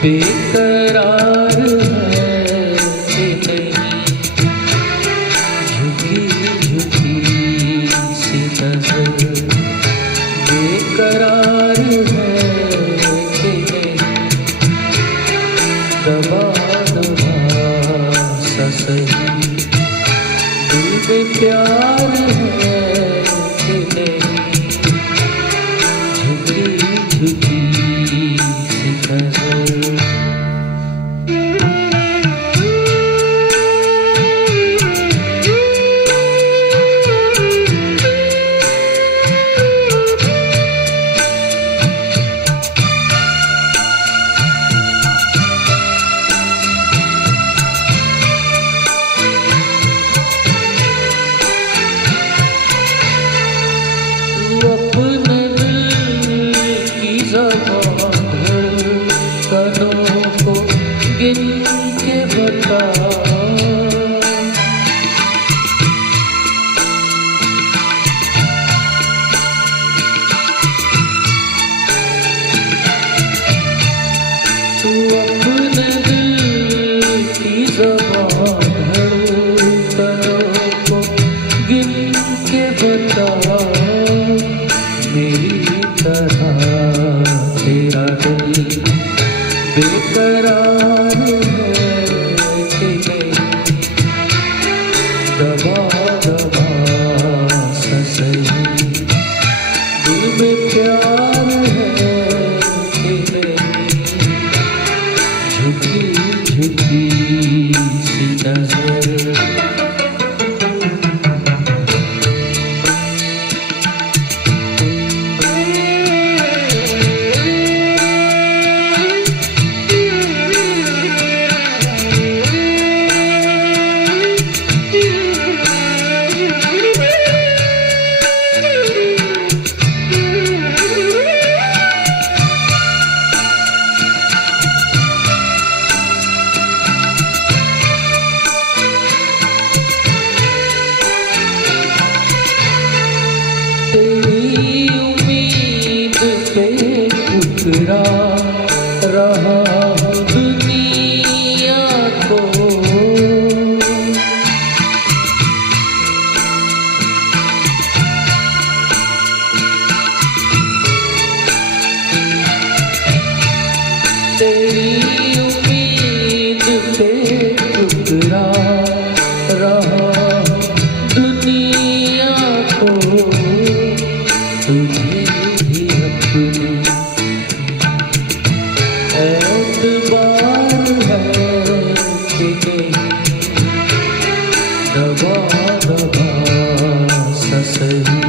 बेकरार है कि नहीं, झुकी झुकी सी नजर बेकरार है कि नहीं, दबा दबा सा सही दिल में प्यार है कि नहीं, झुकी झुकी सी नजर। अपने दिल की ज़बान धड़कनों को गिन के बता, तू अपने दिल की ज़बान धड़कनों को गिन के बता, मेरी तरह तेरा दिल बेकरार है कि नहीं, दबा दबा सा सही दिल में प्यार है कि नहीं, झुकी झुकी सी नजर। तेरी उम्मीद पे ठुकरा रहा हूँ दुनिया को, तेरी उम्मीद पे ठुकरा रहा हूँ दुनिया को, तुझे भी अपने एतबार है कि नहीं, दबा दबा सा सही